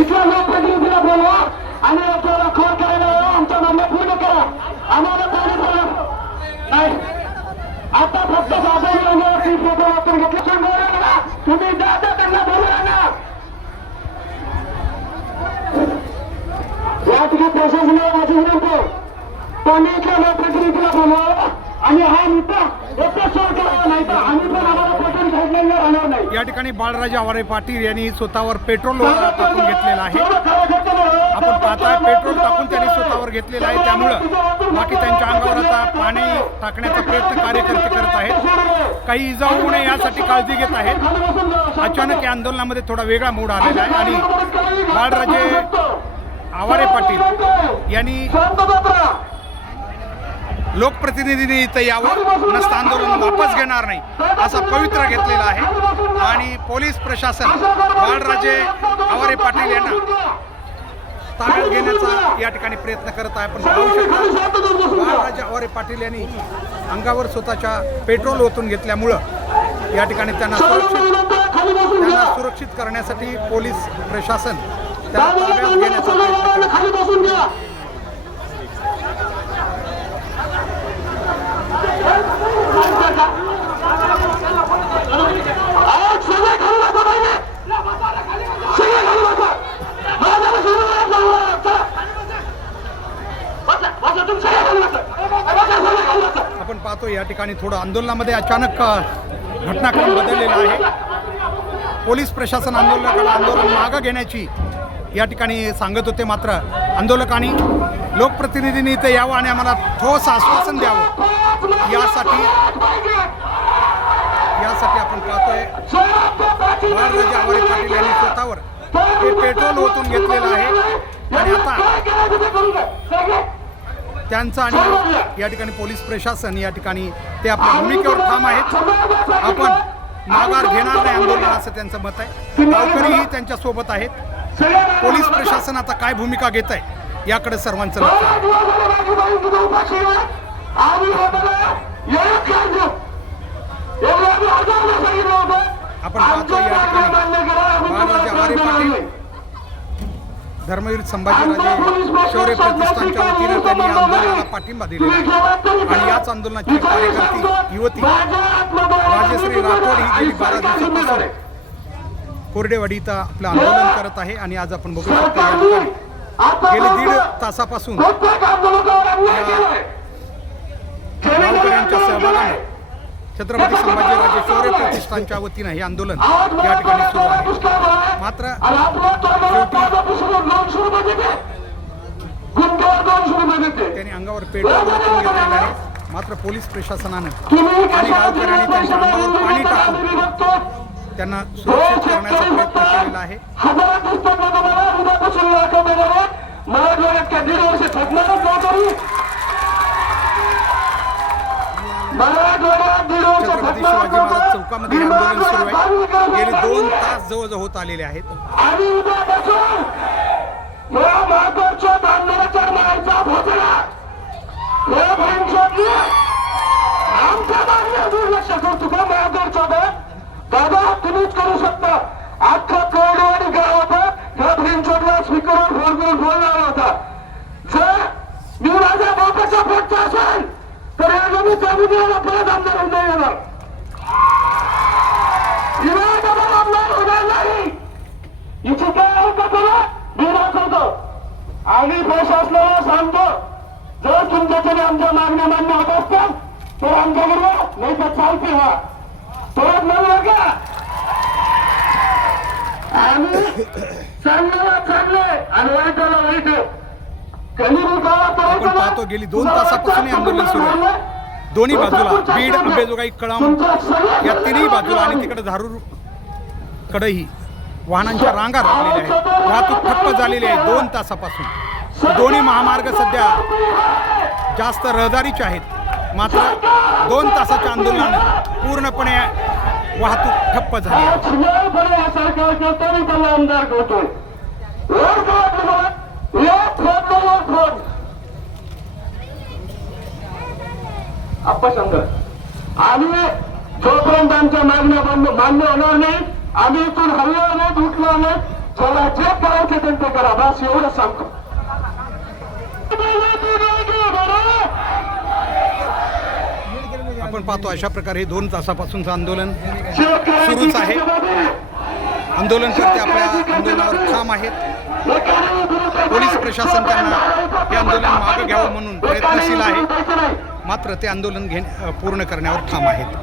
इथल्या लोकप्रतिनिधीला बोलवा. आणि आपल्याला खोड करायला लावा. आमच्या पूर्ण करा. आम्हाला चालू करा नाही. आता फक्त साधा यांच्यावरती फोटो वापरून घेतले. तुम्ही जाता त्यांना बोलू ना या ठिकाणी प्रशासनाला माझी विनंती. पाण्याच्या लोकप्रतिनिधीला बोलवा. आणि हा मुद्दा एकच सोड करावा नाही तर आम्ही पण आम्हाला या ठिकाणी बाळराजे आवारे पाटील यांनी स्वतःवर पेट्रोल टाकून घेतलेलं आहे. आपण पाहताय पेट्रोल टाकून त्यांनी स्वतःवर घेतलेलं आहे. त्यामुळं बाकी त्यांच्या अंगावर आता पाणी टाकण्याचा प्रयत्न कार्यकर्ते करत आहेत. काही इजा होऊ नये यासाठी काळजी घेत आहेत. अचानक या आंदोलनामध्ये थोडा वेगळा मूड आलेला आहे आणि बाळराजे आवारे पाटील यांनी लोकप्रतिनिधींनी इथं यावं. नसतं आंदोलन वापस घेणार नाही. असा पवित्रा घेतलेला आहे. आणि पोलीस प्रशासन बाळराजे आवारे पाटील यांना ताब्यात घेण्याचा या ठिकाणी प्रयत्न करत आहे. पण बाळराजे आवारे पाटील यांनी अंगावर स्वतःच्या पेट्रोल ओतून घेतल्यामुळं या ठिकाणी त्यांना सुरक्षित त्यांना सुरक्षित करण्यासाठी पोलीस प्रशासन त्या ताब्यात घेण्याचा प्रयत्न करत आहे. खाली बसून घ्या आज सगळे खाली बसा पाहिजे सगळे खाली बसा माझ्याला सगळं लावा. चला. बसा, बसा, तुम्ही सगळे खाली बसा. बसा, सगळे खाली बसा. आपण पाहतो. या ठिकाणी थोडं आंदोलनामध्ये अचानक घटनाक्रम बदललेला आहे. पोलीस प्रशासन आंदोलकाला आंदोलन मागं घेण्याची या ठिकाणी सांगत होते मात्र आंदोलकांनी लोकप्रतिनिधींनी इथे यावं आणि आम्हाला ठोस आश्वासन द्यावं. यासाठी यासाठी आपण पाहतोय बाळराजे आवारे पाटील यांनी स्वतःवर हे पेट्रोल ओतून घेतलेलं आहे. आणि आता त्यांचं आणि या ठिकाणी पोलीस प्रशासन या ठिकाणी ते आपल्या भूमिकेवर ठाम आहेत. आपण माघार घेणार नाही आंदोलन असं त्यांचं मत आहे. गावकरीही त्यांच्यासोबत आहेत. पोलीस प्रशासन आता काय भूमिका घेत आहे याकडे सर्वांचं लक्ष आपण पाहतो या ठिकाणी. आवारे पाटील. धर्मवीर संभाजीराजे शौर्य प्रतिष्ठानच्या वतीनं त्यांनी या आंदोलनाला पाठिंबा दिलेला आहे. आणि याच आंदोलनाची कार्यकर्ती युवती राजेश्री राठोड ही गेली बारा दिवसापासून कोरडेवाडी इथं आपलं आंदोलन करत आहे आणि आज आपण बघू शकतो गेले दीड तासापासून गावकऱ्यांच्या सहभागाने छत्रपती संभाजीराजे शौर्य प्रतिष्ठानच्या वतीनं हे आंदोलन या ठिकाणी सुरू आहे. मात्र त्यांनी अंगावर पेट्रोल घेतलेलं आहे. मात्र पोलीस प्रशासनानं आणि गावकऱ्यांनी त्यांच्या अंगावर पाणी टाकून त्यांना सुरक्षित करण्याचा प्रयत्न केलेला आहे. हजारात छत्रपती शिवाजी महाराज चौकामध्ये आंदोलन सुरू आहे. गेले दोन तास जवळजवळ होत आलेले आहेत. दादा तुम्हीच करू शकता. अख्खा कोरडवाडी गाव होता ह्या भाईंच्यातला स्पीकरवर फोन करून बोलणार होता. जर मी माझ्या बापाच्या पोटचा असेल तर या मी जमिनीला परत आमदार होऊन येणार काय आहे का तुला मी दाखवतो आणि प्रशासनाला सांगतो जर तुमच्याकडे आमच्या मागण्या मान्य होत असतात तर आमच्याकडे नाही तर चालते व्हा परत म्हणू आणि चांगल्याला चांगले आणि वाईटाला वाईट. आपण पाहतो गेली दोन तासापासून हे आंदोलन सुरू आहे. दोन्ही बाजूला बीड अंबेजोगाई कळम या तिन्ही बाजूला आणि तिकडे धारूर कडेही वाहनांच्या रांगा लागलेल्या आहेत. वाहतूक ठप्प झालेली आहे दोन तासापासून. दोन्ही महामार्ग सध्या जास्त रहदारीचे आहेत. मात्र दोन तासाच्या आंदोलनानं पूर्णपणे वाहतूक ठप्प झाली आमदार तो आप्पा शंकर जोपर्यंत आमच्या मागण्या मान्य होणार नाही आम्ही इथून नाहीत उठणार नाहीत. चला जे करायचं ते ते करा. बस एवढं सांगतो. आपण पाहतो अशा प्रकारे हे दोन तासापासूनचं आंदोलन सुरूच आहे. आंदोलनकर्ते आपल्या आंदोलनावर ठाम आहेत. पोलीस प्रशासन त्यांना हे आंदोलन मागे घ्यावं म्हणून प्रयत्नशील आहे. मात्र ते आंदोलन घे पूर्ण करण्यावर ठाम आहेत.